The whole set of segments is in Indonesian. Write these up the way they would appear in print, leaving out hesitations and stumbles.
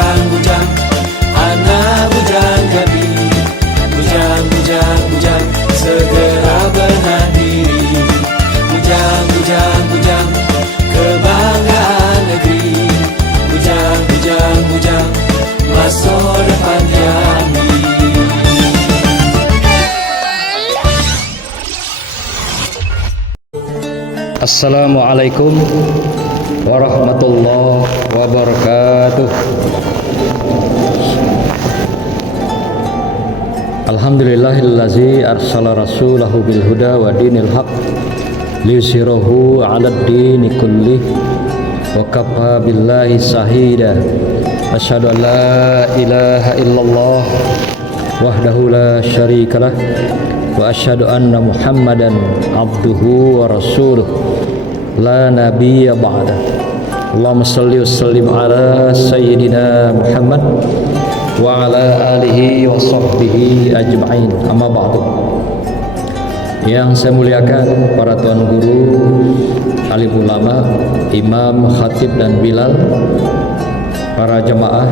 bujang, anak bujang Jambi. Bujang, bujang, bujang, segera benah diri. Bujang, bujang, bujang, kebanggaan negeri. Bujang, bujang, bujang, masa depan Jambi. Assalamualaikum warahmatullahi wabarakatuh. Alhamdulillahillazi arsala rasulahu bil huda wa dinil haq liyusirahu 'alad dini kullih wa kafa billahi shahida. Asyhadu an la ilaha illallah wahdahu la syarikalah wa asyhadu anna Muhammadan abduhu wa rasuluh la nabiyya ba'da. Allahumma shalli wa sallim ala sayyidina Muhammad wa ala alihi wa sahbihi ajma'in. Amma ba'du. Yang saya muliakan para tuan guru, alim ulama, imam, khatib dan bilal, para jemaah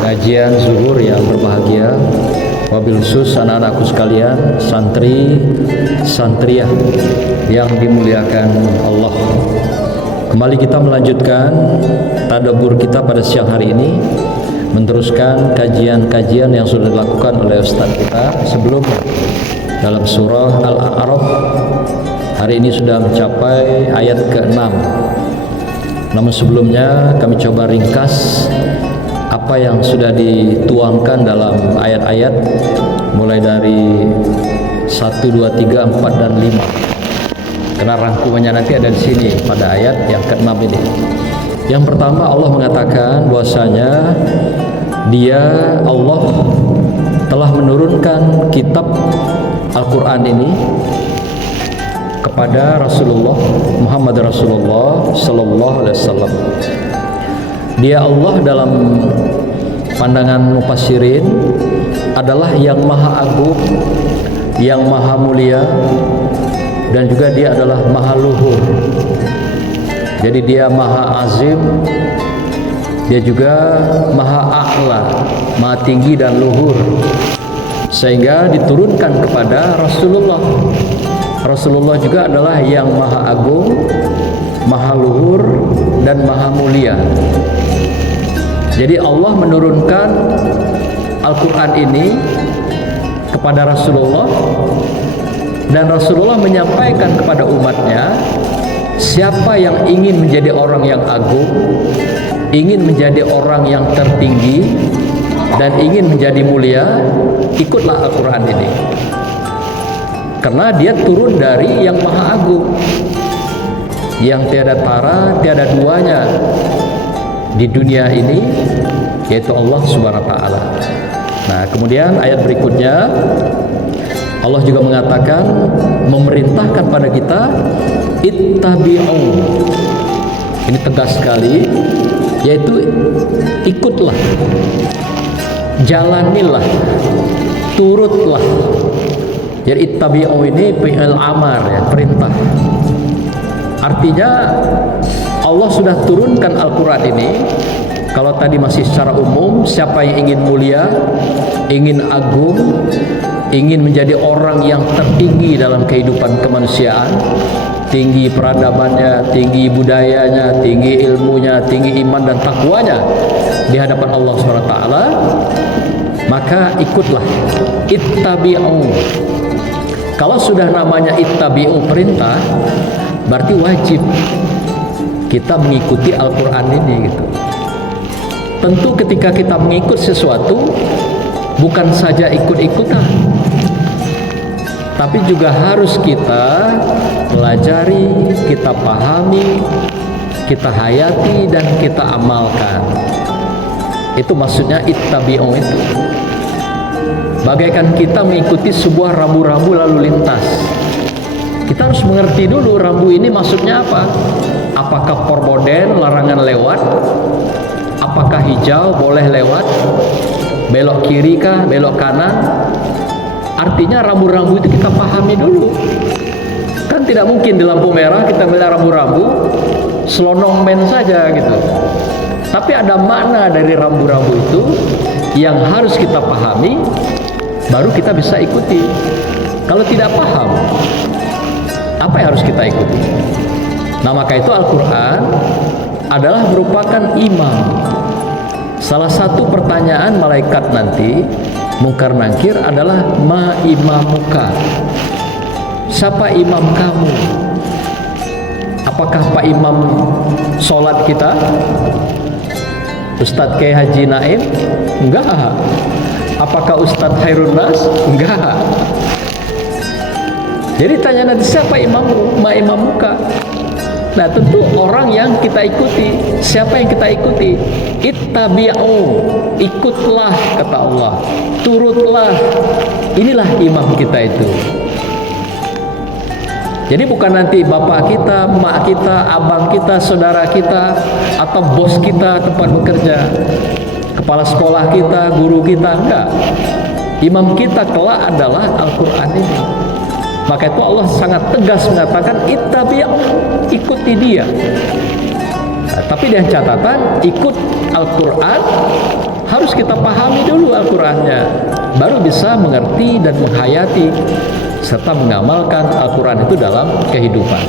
pengajian zuhur yang berbahagia, wabil khusus anak-anakku sekalian, santri santriyah yang dimuliakan Allah. Kembali kita melanjutkan tadabbur kita pada siang hari ini, meneruskan kajian-kajian yang sudah dilakukan oleh Ustadz kita sebelumnya dalam surah Al-A'raf. Hari ini sudah mencapai ayat ke-6. Namun sebelumnya kami coba ringkas apa yang sudah dituangkan dalam ayat-ayat mulai dari 1, 2, 3, 4 dan 5. Karena rangkumannya nanti ada di sini pada ayat yang ke-6 ini. Yang pertama, Allah mengatakan bahwasanya Dia Allah telah menurunkan kitab Al-Qur'an ini kepada Rasulullah Muhammad Rasulullah sallallahu alaihi wasallam. Dia Allah dalam pandangan mufassirin adalah yang maha agung, yang maha mulia, dan juga dia adalah maha luhur. Jadi dia maha azim, dia juga maha a'la, maha tinggi dan luhur, sehingga diturunkan kepada Rasulullah. Rasulullah juga adalah yang maha agung, maha luhur, dan maha mulia. Jadi Allah menurunkan Al-Quran ini kepada Rasulullah, dan Rasulullah menyampaikan kepada umatnya, siapa yang ingin menjadi orang yang agung, ingin menjadi orang yang tertinggi, dan ingin menjadi mulia, ikutlah Al-Quran ini. Karena dia turun dari yang maha agung, yang tiada tara, tiada duanya di dunia ini, yaitu Allah Subhanahu wa ta'ala. Nah, kemudian ayat berikutnya Allah juga mengatakan, memerintahkan pada kita, ittabi'u. Ini tegas sekali, yaitu ikutlah, jalanilah, turutlah. Jadi ittabi'u ini fi'il amar, ya, perintah. Artinya Allah sudah turunkan Al-Quran ini. Kalau tadi masih secara umum, siapa yang ingin mulia, ingin agung, ingin menjadi orang yang tertinggi dalam kehidupan kemanusiaan, tinggi peradabannya, tinggi budayanya, tinggi ilmunya, tinggi iman dan takwanya di hadapan Allah SWT, maka ikutlah, ittabi'u. Kalau sudah namanya ittabi'u perintah, berarti wajib kita mengikuti Al-Quran ini gitu. Tentu ketika kita mengikut sesuatu, bukan saja ikut-ikutan, tapi juga harus kita pelajari, kita pahami, kita hayati, dan kita amalkan. Itu maksudnya ittabi'u itu. Bagaikan kita mengikuti sebuah rambu-rambu lalu lintas. Kita harus mengerti dulu rambu ini maksudnya apa. Apakah perboden, larangan lewat? Apakah hijau, boleh lewat? Belok kiri kah, belok kanan? Artinya rambu-rambu itu kita pahami dulu. Kan tidak mungkin di lampu merah kita melihat rambu-rambu selonong men saja gitu. Tapi ada makna dari rambu-rambu itu yang harus kita pahami, baru kita bisa ikuti. Kalau tidak paham, apa yang harus kita ikuti? Nah, maka itu Al-Quran adalah merupakan imam. Salah satu pertanyaan malaikat nanti Munkar Nakir adalah ma imamuka, siapa imam kamu? Apakah Pak Imam sholat kita? Ustadz Kiai Haji Naim? Enggak. Apakah Ustadz Khairun Nas? Enggak. Jadi tanya nanti siapa imammu? Ma imamuka. Nah, tentu orang yang kita ikuti. Siapa yang kita ikuti? Ittabi'u, ikutlah kata Allah, turutlah. Inilah imam kita itu. Jadi bukan nanti bapak kita, mak kita, abang kita, saudara kita, atau bos kita tempat bekerja, kepala sekolah kita, guru kita, enggak. Imam kita kelak adalah Al-Quran ini. Maka itu Allah sangat tegas mengatakan ittabi'u, ikuti dia. Nah, tapi dengan catatan ikut Al-Quran harus kita pahami dulu Al-Qurannya, baru bisa mengerti dan menghayati serta mengamalkan Al-Quran itu dalam kehidupan.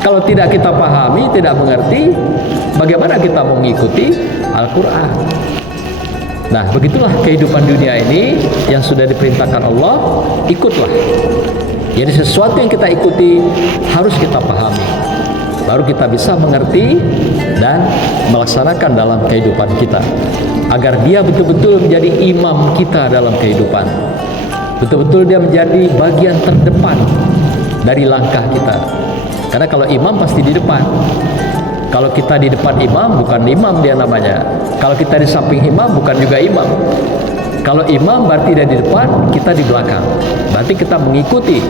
Kalau tidak kita pahami, tidak mengerti, bagaimana kita mau mengikuti Al-Quran? Nah, begitulah kehidupan dunia ini yang sudah diperintahkan Allah, ikutlah. Jadi sesuatu yang kita ikuti harus kita pahami, baru kita bisa mengerti dan melaksanakan dalam kehidupan kita, agar dia betul-betul menjadi imam kita dalam kehidupan. Betul-betul dia menjadi bagian terdepan dari langkah kita. Karena kalau imam pasti di depan. Kalau kita di depan imam, bukan imam dia namanya. Kalau kita di samping imam, bukan juga imam. Kalau imam berarti dia di depan, kita di belakang. Berarti kita mengikuti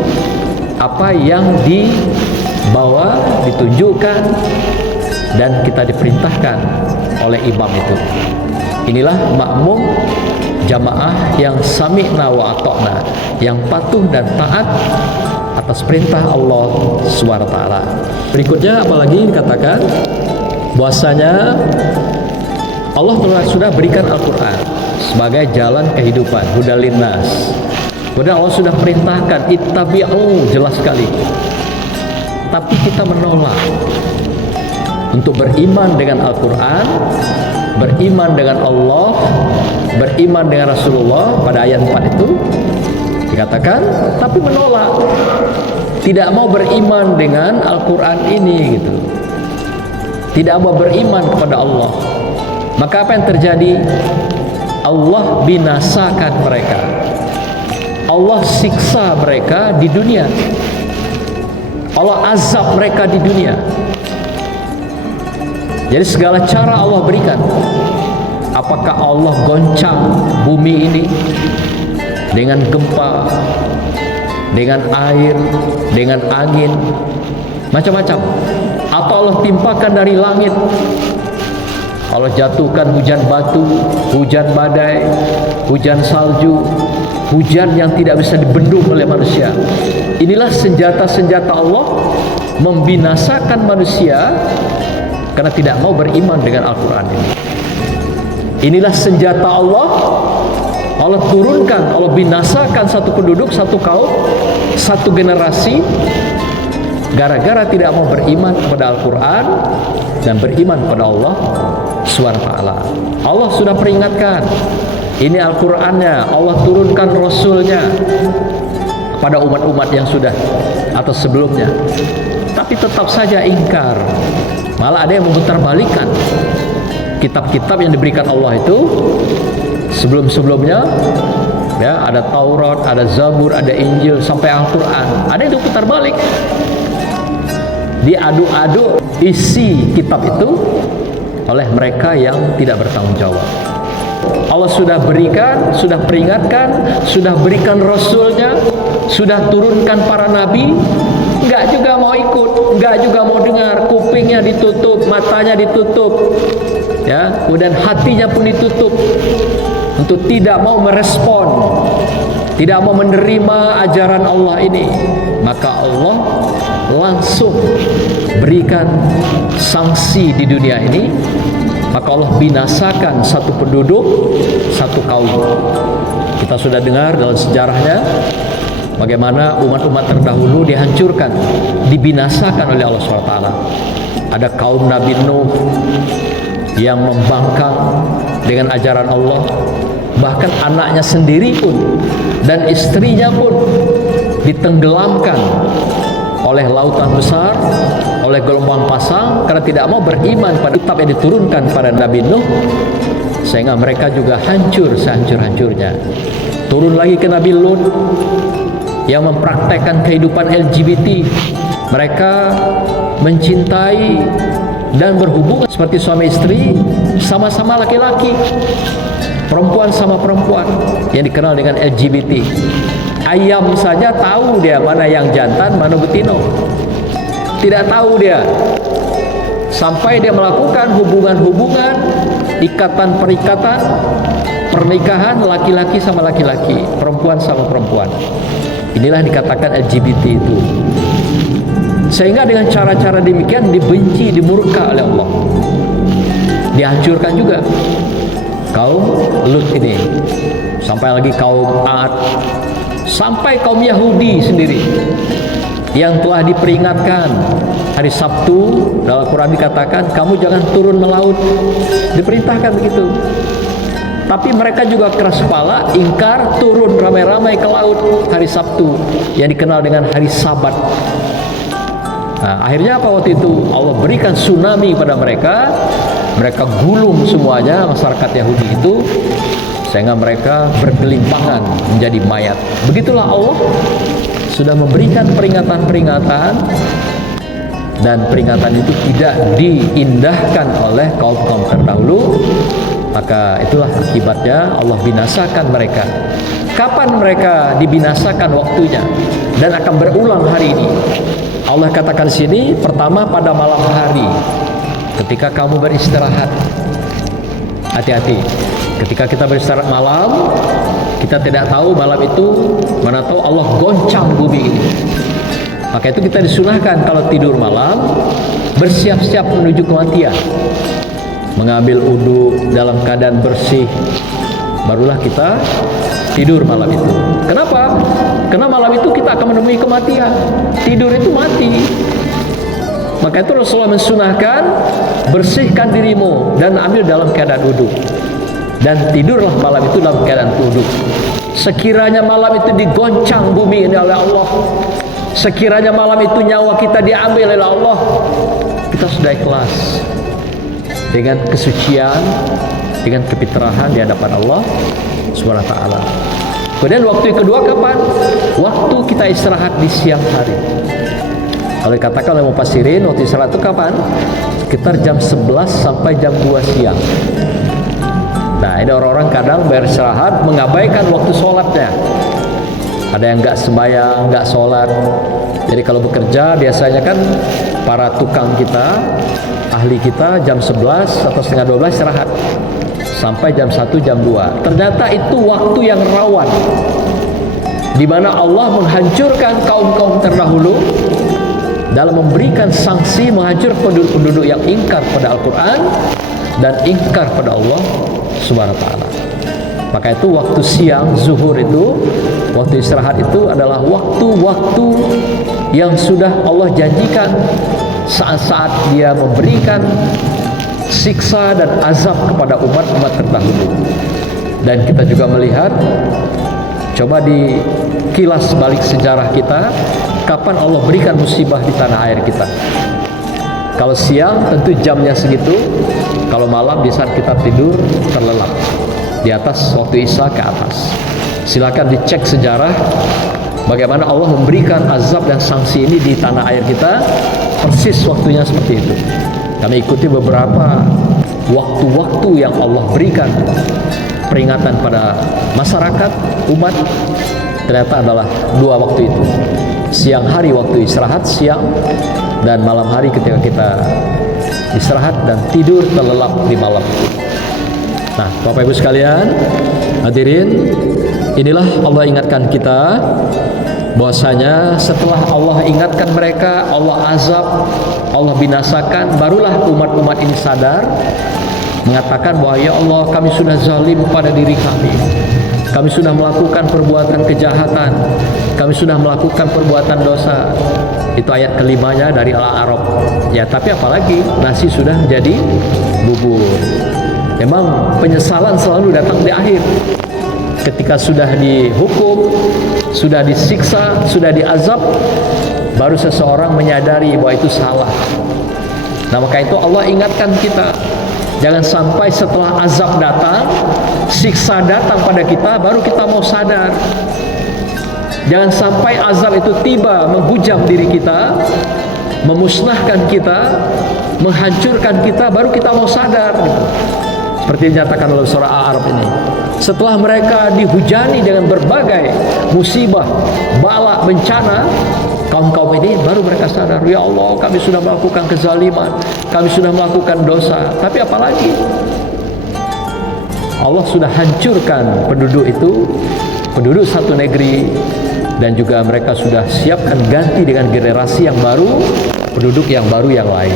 apa yang dibawa, ditunjukkan, dan kita diperintahkan oleh imam itu. Inilah makmum jamaah yang sami'na wa ata'na, yang patuh dan taat atas perintah Allah SWT. Berikutnya apalagi dikatakan bahwasanya Allah sudah berikan Al-Quran sebagai jalan kehidupan, hudan linnas. Kemudian Allah sudah perintahkan ittabi'u, jelas sekali. Tapi kita menolak untuk beriman dengan Al-Quran, beriman dengan Allah, beriman dengan Rasulullah. Pada ayat 4 itu dikatakan, tapi menolak, tidak mau beriman dengan Al-Quran ini gitu, tidak mau beriman kepada Allah. Maka apa yang terjadi? Allah binasakan mereka, Allah siksa mereka di dunia, Allah azab mereka di dunia. Jadi segala cara Allah berikan. Apakah Allah goncang bumi ini dengan gempa, dengan air, dengan angin, macam-macam? Atau Allah timpakan dari langit, Allah jatuhkan hujan batu, hujan badai, hujan salju, hujan yang tidak bisa dibendung oleh manusia. Inilah senjata-senjata Allah membinasakan manusia karena tidak mau beriman dengan Al-Quran ini. Inilah senjata Allah. Allah turunkan, Allah binasakan satu penduduk, satu kaum, satu generasi, gara-gara tidak mau beriman kepada Al-Quran dan beriman kepada Allah SWT. Allah sudah peringatkan, ini Al-Qurannya, Allah turunkan Rasulnya pada umat-umat yang sudah atau sebelumnya, tapi tetap saja ingkar. Malah ada yang memutarbalikkan kitab-kitab yang diberikan Allah itu sebelum-sebelumnya, ya, ada Taurat, ada Zabur, ada Injil, sampai Al-Quran. Ada yang diputar balik, diadu-adu isi kitab itu oleh mereka yang tidak bertanggung jawab. Allah sudah berikan, sudah peringatkan, sudah berikan Rasulnya, sudah turunkan para nabi, enggak juga mau ikut, enggak juga mau dengar, kupingnya ditutup, matanya ditutup, ya, kemudian hatinya pun ditutup untuk tidak mau merespon, tidak mau menerima ajaran Allah ini. Maka Allah langsung berikan sanksi di dunia ini maka Allah binasakan satu penduduk, satu kaum. Kita sudah dengar dalam sejarahnya bagaimana umat-umat terdahulu dihancurkan, dibinasakan oleh Allah SWT. Ada kaum Nabi Nuh yang membangkang dengan ajaran Allah, bahkan anaknya sendiri pun dan istrinya pun ditenggelamkan oleh lautan besar, oleh gelombang pasang, karena tidak mau beriman pada kitab yang diturunkan pada Nabi Nuh, sehingga mereka juga hancur sehancur-hancurnya. Turun lagi ke Nabi Lut yang mempraktekkan kehidupan LGBT. Mereka mencintai dan berhubungan seperti suami istri, sama-sama laki-laki, perempuan sama perempuan, yang dikenal dengan LGBT. Ayam saja tahu dia mana yang jantan, mana betina. Tidak tahu dia, sampai dia melakukan hubungan-hubungan, ikatan-perikatan, pernikahan laki-laki sama laki-laki, perempuan sama perempuan. Inilah dikatakan LGBT itu. Sehingga dengan cara-cara demikian dibenci, dimurka oleh Allah. Dihancurkan juga kaum Lut ini. Sampai lagi kaum Ad, sampai kaum Yahudi sendiri yang telah diperingatkan hari Sabtu. Dalam Quran dikatakan kamu jangan turun melaut, diperintahkan begitu. Tapi mereka juga keras kepala, ingkar, turun ramai-ramai ke laut hari Sabtu yang dikenal dengan hari Sabat. Nah, akhirnya apa waktu itu? Allah berikan tsunami pada mereka. Mereka gulung semuanya, masyarakat Yahudi itu, sehingga mereka bergelimpangan menjadi mayat. Begitulah Allah sudah memberikan peringatan-peringatan, dan peringatan itu tidak diindahkan oleh kaum-kaum terdahulu. Maka itulah akibatnya Allah binasakan mereka. Kapan mereka dibinasakan waktunya, dan akan berulang hari ini. Allah katakan di sini, pertama pada malam hari, ketika kamu beristirahat. Hati-hati, ketika kita beristirahat malam, kita tidak tahu malam itu, mana tahu Allah goncang bumi ini. Maka itu kita disunahkan kalau tidur malam, bersiap-siap menuju kematian, mengambil wudu dalam keadaan bersih, barulah kita tidur malam itu. Kenapa? Karena malam itu kita akan menemui kematian. Tidur itu mati. Maka itu Rasulullah mensunahkan, bersihkan dirimu dan ambil dalam keadaan wudu, dan tidurlah malam itu dalam keadaan wudu. Sekiranya malam itu digoncang bumi ini oleh Allah, sekiranya malam itu nyawa kita diambil oleh Allah, kita sudah ikhlas dengan kesucian, dengan kefitrahan di hadapan Allah Subhanahu wa taala. Kemudian waktu yang kedua kapan? Waktu kita istirahat di siang hari. Kalau dikatakan oleh mufassirin, waktu istirahat itu kapan? Sekitar jam 11 sampai jam 2 siang. Nah, ini orang-orang kadang beristirahat mengabaikan waktu sholatnya. Ada yang nggak sembahyang, nggak sholat. Jadi kalau bekerja biasanya kan para tukang kita, ahli kita jam 11 atau setengah 12 istirahat sampai jam 1, jam 2. Ternyata itu waktu yang rawan, di mana Allah menghancurkan kaum-kaum terdahulu dalam memberikan sanksi, menghancurkan penduduk-penduduk yang ingkar pada Al-Quran dan ingkar pada Allah Subhanahu wa taala. Maka itu waktu siang, zuhur itu, waktu istirahat itu adalah waktu-waktu yang sudah Allah janjikan saat-saat Dia memberikan siksa dan azab kepada umat-umat terdahulu. Dan kita juga melihat, coba dikilas balik sejarah kita, kapan Allah berikan musibah di tanah air kita. Kalau siang tentu jamnya segitu, kalau malam di saat kita tidur terlelap di atas waktu Isya ke atas. Silakan dicek sejarah bagaimana Allah memberikan azab dan sanksi ini di tanah air kita, persis waktunya seperti itu. Kami ikuti beberapa waktu-waktu yang Allah berikan peringatan pada masyarakat, umat, ternyata adalah dua waktu itu. Siang hari waktu istirahat, siang, dan malam hari ketika kita istirahat dan tidur terlelap di malam. Nah, Bapak Ibu sekalian, hadirin, inilah Allah ingatkan kita bahwasanya setelah Allah ingatkan mereka, Allah azab, Allah binasakan, barulah umat-umat ini sadar mengatakan bahwa ya Allah, kami sudah zalim pada diri kami sudah melakukan perbuatan kejahatan, kami sudah melakukan perbuatan dosa. Itu ayat kelimanya dari Al-A'raf. Ya, tapi apalagi nasi sudah jadi bubur. Memang penyesalan selalu datang di akhir. Ketika sudah dihukum, sudah disiksa, sudah diazab, baru seseorang menyadari bahwa itu salah. Nah, maka itu Allah ingatkan kita, jangan sampai setelah azab datang, siksa datang pada kita, baru kita mau sadar. Jangan sampai azab itu tiba menghujam diri kita, memusnahkan kita, menghancurkan kita, baru kita mau sadar. Seperti dinyatakan oleh surah Al-A'raf ini. Setelah mereka dihujani dengan berbagai musibah, bala, bencana, kaum-kaum ini baru mereka sadar, ya Allah, kami sudah melakukan kezaliman, kami sudah melakukan dosa. Tapi apalagi? Allah sudah hancurkan penduduk itu, penduduk satu negeri, dan juga mereka sudah siapkan ganti dengan generasi yang baru, penduduk yang baru yang lain.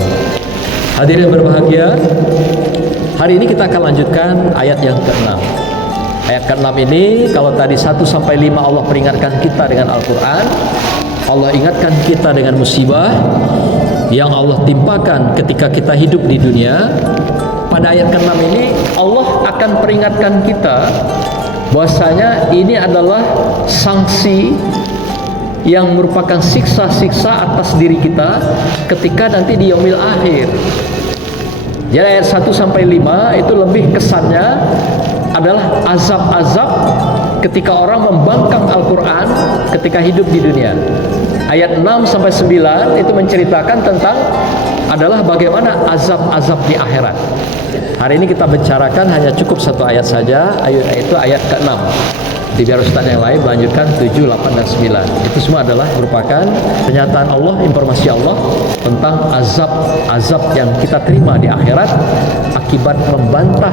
Hadirin berbahagia, hari ini kita akan lanjutkan ayat yang ke-6. Ayat ke-6 ini, kalau tadi 1 sampai 5 Allah peringatkan kita dengan Al-Quran, Allah ingatkan kita dengan musibah yang Allah timpakan ketika kita hidup di dunia. Pada ayat ke-6 ini Allah akan peringatkan kita bahwasanya ini adalah sanksi yang merupakan siksa-siksa atas diri kita ketika nanti di yaumil akhir. Jadi ayat 1 sampai 5 itu lebih kesannya adalah azab-azab ketika orang membangkang Al-Quran ketika hidup di dunia. Ayat 6 sampai 9 itu menceritakan tentang adalah bagaimana azab-azab di akhirat. Hari ini kita bicarakan hanya cukup satu ayat saja, yaitu ayat ke-6. Di biar Ustaz yang lain melanjutkan 7, 8, dan 9. Itu semua adalah merupakan pernyataan Allah, informasi Allah tentang azab-azab yang kita terima di akhirat akibat membantah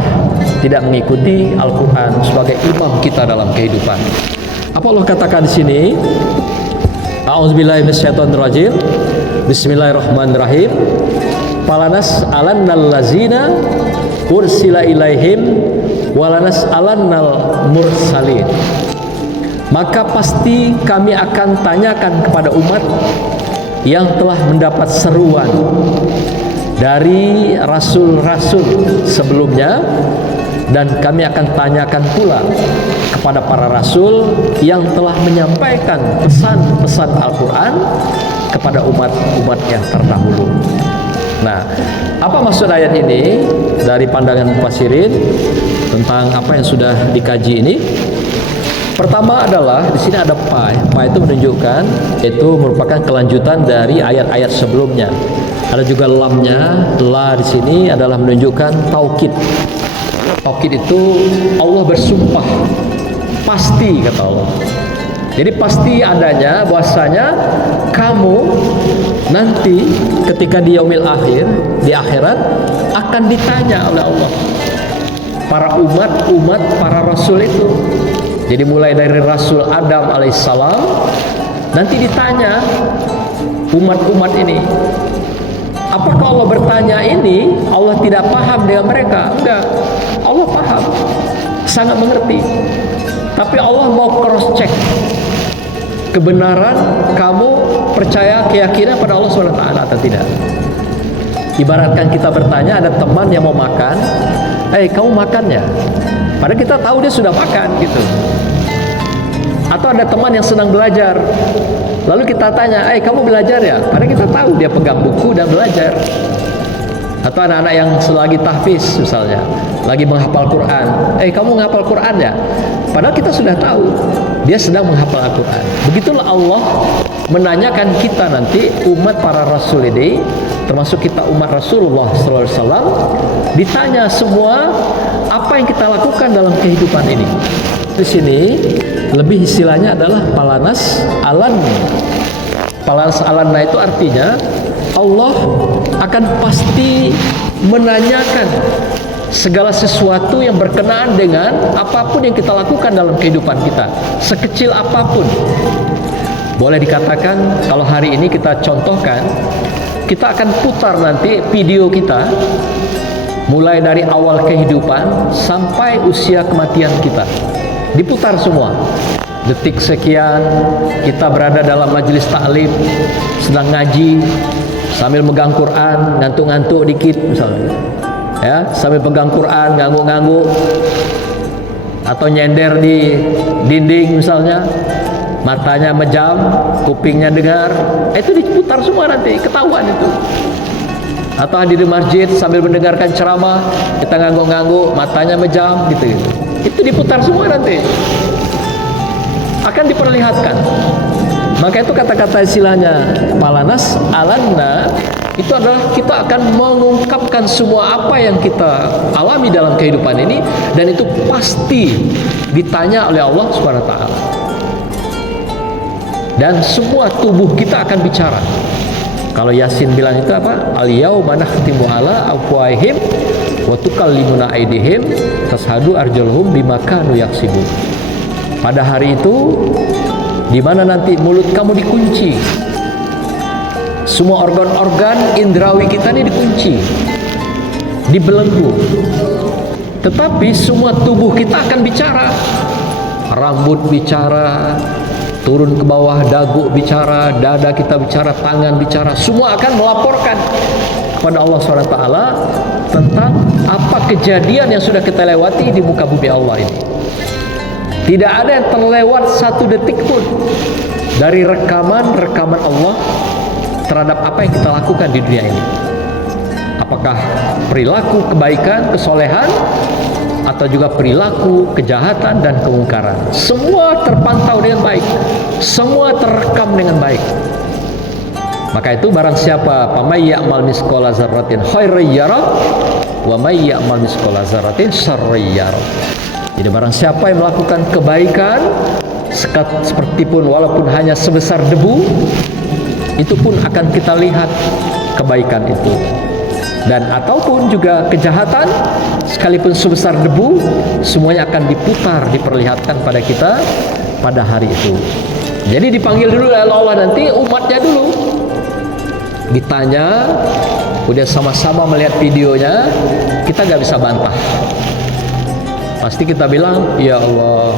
tidak mengikuti Al-Quran sebagai imam kita dalam kehidupan. Apa Allah katakan di sini? A'udzubillahi minasyaitonirrajim. Bismillahirrahmanirrahim. Falanas alannal lazina ursila ilaihim walanas alannal mursalin. Maka pasti kami akan tanyakan kepada umat yang telah mendapat seruan dari rasul-rasul sebelumnya, dan kami akan tanyakan pula kepada para rasul yang telah menyampaikan pesan-pesan Al-Quran kepada umat-umat yang terdahulu. Nah, apa maksud ayat ini dari pandangan mufassirin tentang apa yang sudah dikaji ini? Pertama adalah di sini ada pa. Pa itu menunjukkan itu merupakan kelanjutan dari ayat-ayat sebelumnya. Ada juga lamnya. La di sini adalah menunjukkan taukid. Taukid itu Allah bersumpah, pasti kata Allah. Jadi pasti adanya bahwasanya kamu nanti ketika di yaumil akhir, di akhirat akan ditanya oleh Allah. Para umat para rasul itu. Jadi mulai dari Rasul Adam alaihissalam nanti ditanya umat-umat ini. Apakah Allah bertanya ini Allah tidak paham dengan mereka? Enggak. Allah paham. Sangat mengerti. Tapi Allah mau cross check kebenaran kamu percaya keyakinan pada Allah SWT atau tidak. Ibaratkan kita bertanya, ada teman yang mau makan, kamu makan ya? Padahal kita tahu dia sudah makan gitu. Atau ada teman yang sedang belajar, lalu kita tanya, kamu belajar ya? Padahal kita tahu dia pegang buku dan belajar. Atau anak-anak yang selagi tahfiz misalnya, lagi menghafal Quran, kamu menghafal Quran ya? Padahal kita sudah tahu dia sedang menghafal Al-Quran. Begitulah Allah menanyakan kita nanti umat para rasul ini, termasuk kita umat Rasulullah SAW, ditanya semua apa yang kita lakukan dalam kehidupan ini. Di sini lebih istilahnya adalah palanas alan. Palanas alanna itu artinya Allah akan pasti menanyakan segala sesuatu yang berkenaan dengan apapun yang kita lakukan dalam kehidupan kita, sekecil apapun. Boleh dikatakan kalau hari ini kita contohkan, kita akan putar nanti video kita mulai dari awal kehidupan sampai usia kematian kita. Diputar semua. Detik sekian kita berada dalam majelis taklim, sedang ngaji, sambil megang Quran, ngantuk-ngantuk dikit misalnya, ya, sambil pegang Quran, ngangguk-ngangguk, atau nyender di dinding misalnya, matanya mejam, kupingnya dengar, itu diputar semua nanti, ketahuan itu. Atau hadir di masjid sambil mendengarkan ceramah, kita ngangguk-ngangguk, matanya mejam, gitu. Itu diputar semua nanti, akan diperlihatkan. Maka itu kata-kata istilahnya kepala nas alanna, itu adalah kita akan mengungkapkan semua apa yang kita alami dalam kehidupan ini, dan itu pasti ditanya oleh Allah Subhanahu wa taala. Dan semua tubuh kita akan bicara. Kalau Yasin bilang itu apa? Al-yauma nakhtimu ala afwahihim wa tukallimuna aydihim tashhadu arjuluhum bima kanu yaksibun. Pada hari itu, di mana nanti mulut kamu dikunci, semua organ-organ indrawi kita ini dikunci, dibelenggu, tetapi semua tubuh kita akan bicara. Rambut bicara, turun ke bawah, dagu bicara, dada kita bicara, tangan bicara, semua akan melaporkan kepada Allah SWT tentang apa kejadian yang sudah kita lewati di muka bumi Allah ini. Tidak ada yang terlewat satu detik pun dari rekaman Allah terhadap apa yang kita lakukan di dunia ini. Apakah perilaku kebaikan, kesolehan, atau juga perilaku kejahatan dan kemungkaran. Semua terpantau dengan baik, semua terekam dengan baik. Maka itu barang siapa pamay ya'mal misqala dzarratin khairan yarah wa may ya'mal misqala dzarratin syarran yarah. Jadi barang siapa yang melakukan kebaikan seperti pun walaupun hanya sebesar debu, itu pun akan kita lihat kebaikan itu. Dan ataupun juga kejahatan sekalipun sebesar debu, semuanya akan diputar, diperlihatkan pada kita pada hari itu. Jadi dipanggil dulu oleh Allah, nanti umatnya dulu ditanya, udah sama-sama melihat videonya, kita gak bisa bantah. Pasti kita bilang, ya Allah,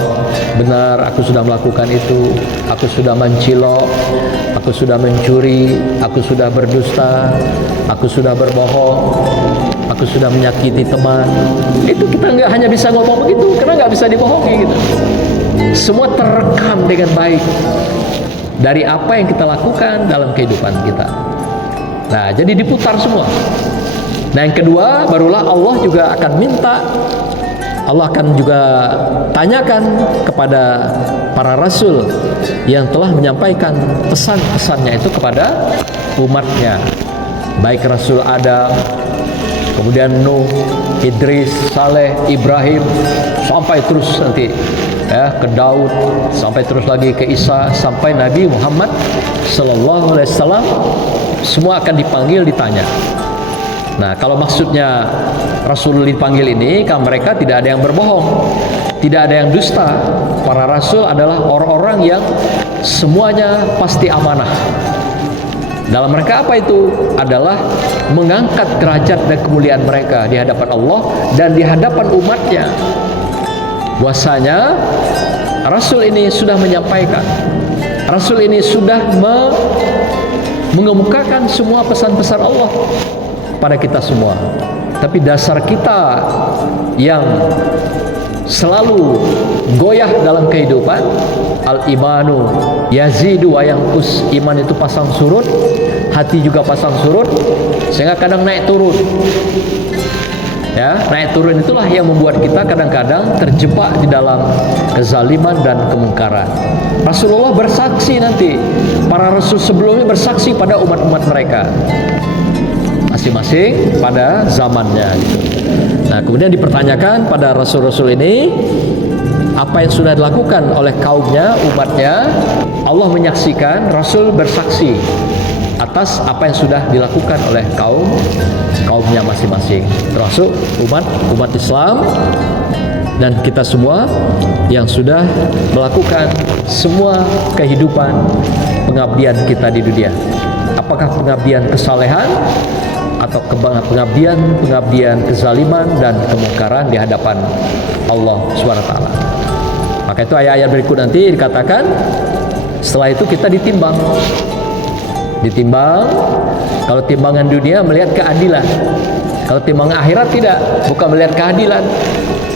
benar aku sudah melakukan itu, aku sudah mencilok, aku sudah mencuri, aku sudah berdusta, aku sudah berbohong, aku sudah menyakiti teman. Itu kita nggak hanya bisa ngomong begitu, karena nggak bisa dibohongi gitu. Semua terekam dengan baik dari apa yang kita lakukan dalam kehidupan kita. Nah, jadi diputar semua. Nah, yang kedua, barulah Allah juga akan minta, Allah akan juga tanyakan kepada para rasul yang telah menyampaikan pesan-pesannya itu kepada umatnya, baik Rasul Adam, kemudian Nuh, Idris, Saleh, Ibrahim, sampai terus nanti ya ke Daud, sampai terus lagi ke Isa, sampai Nabi Muhammad sallallahu alaihi wasallam, semua akan dipanggil, ditanya. Nah, kalau maksudnya Rasul dipanggil ini, kan mereka tidak ada yang berbohong, tidak ada yang dusta. Para Rasul adalah orang-orang yang semuanya pasti amanah. Dalam mereka apa itu? Adalah mengangkat derajat dan kemuliaan mereka di hadapan Allah dan di hadapan umatnya. Bahwasanya Rasul ini sudah menyampaikan, Rasul ini sudah mengemukakan semua pesan-pesan Allah pada kita semua. Tapi dasar kita yang selalu goyah dalam kehidupan, al-imanu yazidu wa yanqus, iman itu pasang surut, hati juga pasang surut, sehingga kadang naik turun. Ya, naik turun itulah yang membuat kita kadang-kadang terjebak di dalam kezaliman dan kemungkaran. Rasulullah bersaksi nanti, para rasul sebelumnya bersaksi pada umat-umat mereka masing-masing pada zamannya gitu. Nah, kemudian dipertanyakan pada rasul-rasul ini apa yang sudah dilakukan oleh kaumnya, umatnya. Allah menyaksikan, Rasul bersaksi atas apa yang sudah dilakukan oleh kaumnya masing-masing, termasuk umat Islam dan kita semua yang sudah melakukan semua kehidupan pengabdian kita di dunia. Apakah pengabdian kesalehan atau pengabdian kezaliman dan kemungkaran di hadapan Allah SWT. Maka itu ayat-ayat berikut nanti dikatakan setelah itu kita ditimbang. Kalau timbangan dunia melihat keadilan, kalau timbangan akhirat tidak, bukan melihat keadilan,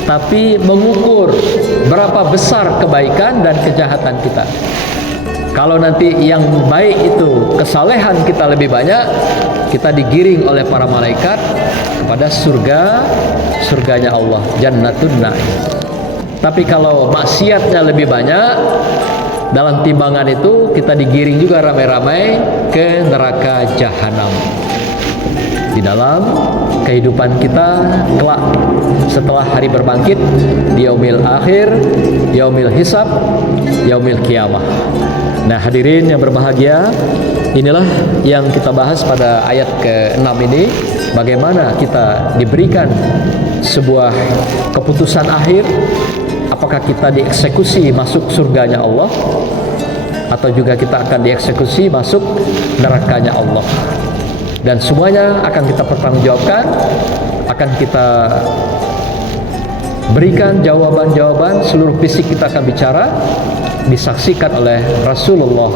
tapi mengukur berapa besar kebaikan dan kejahatan kita. Kalau nanti yang baik itu kesalehan kita lebih banyak, kita digiring oleh para malaikat kepada surganya Allah, Jannatun Na'im. Tapi kalau maksiatnya lebih banyak, dalam timbangan itu kita digiring juga ramai-ramai ke neraka jahanam. Di dalam kehidupan kita kelak setelah hari berbangkit, di yaumil akhir, yaumil hisab, yaumil qiyamah. Nah, hadirin yang berbahagia, inilah yang kita bahas pada ayat ke-6 ini, bagaimana kita diberikan sebuah keputusan akhir. Apakah kita dieksekusi masuk surganya Allah, atau juga kita akan dieksekusi masuk nerakanya Allah. Dan semuanya akan kita pertanggungjawabkan, akan kita berikan jawaban-jawaban, seluruh fisik kita akan bicara, disaksikan oleh Rasulullah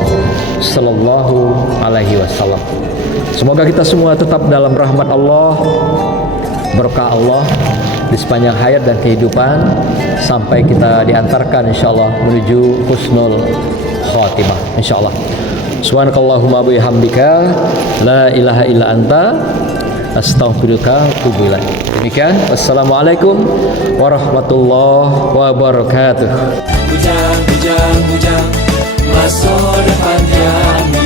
Sallallahu Alaihi Wasallam. Semoga kita semua tetap dalam rahmat Allah, berkah Allah di sepanjang hayat dan kehidupan, sampai kita diantarkan insyaallah menuju husnul khatimah insyaallah. Subhanakallahumma bihamdika la ilaha illa anta astaghfiruka wa atubu ilaik. Demikian, wassalamualaikum warahmatullahi wabarakatuh. Bujang, bujang, bujang, masa depan jamin.